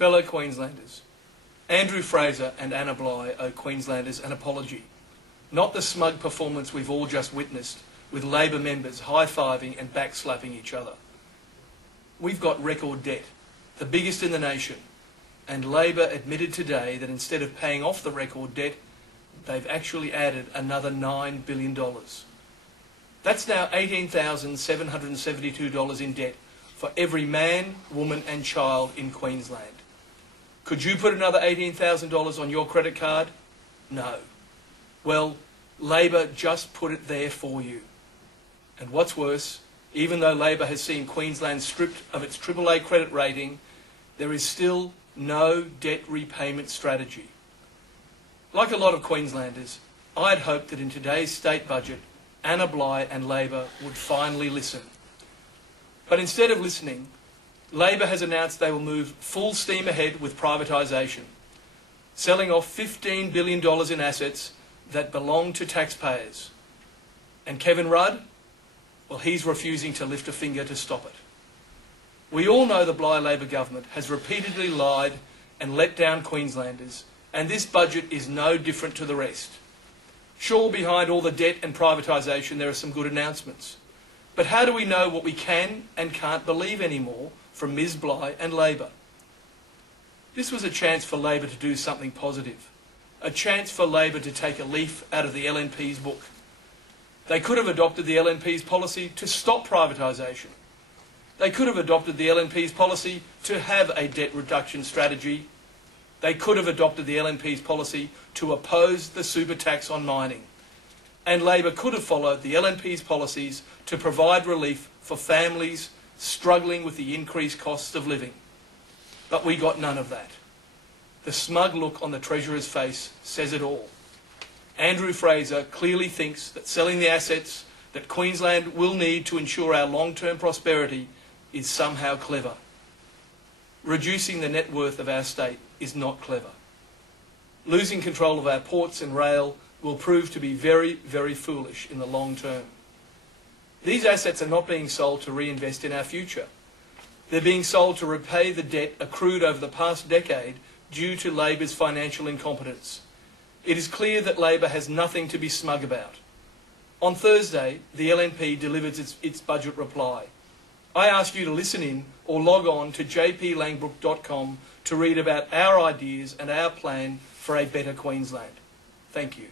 Fellow Queenslanders, Andrew Fraser and Anna Bligh owe Queenslanders an apology, not the smug performance we've all just witnessed with Labor members high-fiving and backslapping each other. We've got record debt, the biggest in the nation, and Labor admitted today that instead of paying off the record debt, they've actually added another $9 billion. That's now $18,772 in debt for every man, woman and child in Queensland. Could you put another $18,000 on your credit card? No. Well, Labor just put it there for you. And what's worse, even though Labor has seen Queensland stripped of its AAA credit rating, there is still no debt repayment strategy. Like a lot of Queenslanders, I had hoped that in today's state budget, Anna Bligh and Labor would finally listen. But instead of listening, Labor has announced they will move full steam ahead with privatisation, selling off $15 billion in assets that belong to taxpayers. And Kevin Rudd? Well, he's refusing to lift a finger to stop it. We all know the Bligh Labor government has repeatedly lied and let down Queenslanders, and this budget is no different to the rest. Sure, behind all the debt and privatisation there are some good announcements. But how do we know what we can and can't believe anymore from Ms Bligh and Labor? This was a chance for Labor to do something positive, a chance for Labor to take a leaf out of the LNPs book. They could have adopted the LNPs policy to stop privatisation. They could have adopted the LNPs policy to have a debt reduction strategy. They could have adopted the LNPs policy to oppose the super tax on mining. And Labor could have followed the LNPs policies to provide relief for families struggling with the increased costs of living. But we got none of that. The smug look on the Treasurer's face says it all. Andrew Fraser clearly thinks that selling the assets that Queensland will need to ensure our long-term prosperity is somehow clever. Reducing the net worth of our state is not clever. Losing control of our ports and rail will prove to be very, very foolish in the long term. These assets are not being sold to reinvest in our future. They're being sold to repay the debt accrued over the past decade due to Labor's financial incompetence. It is clear that Labor has nothing to be smug about. On Thursday, the LNP delivered its budget reply. I ask you to listen in or log on to jplangbrook.com to read about our ideas and our plan for a better Queensland. Thank you.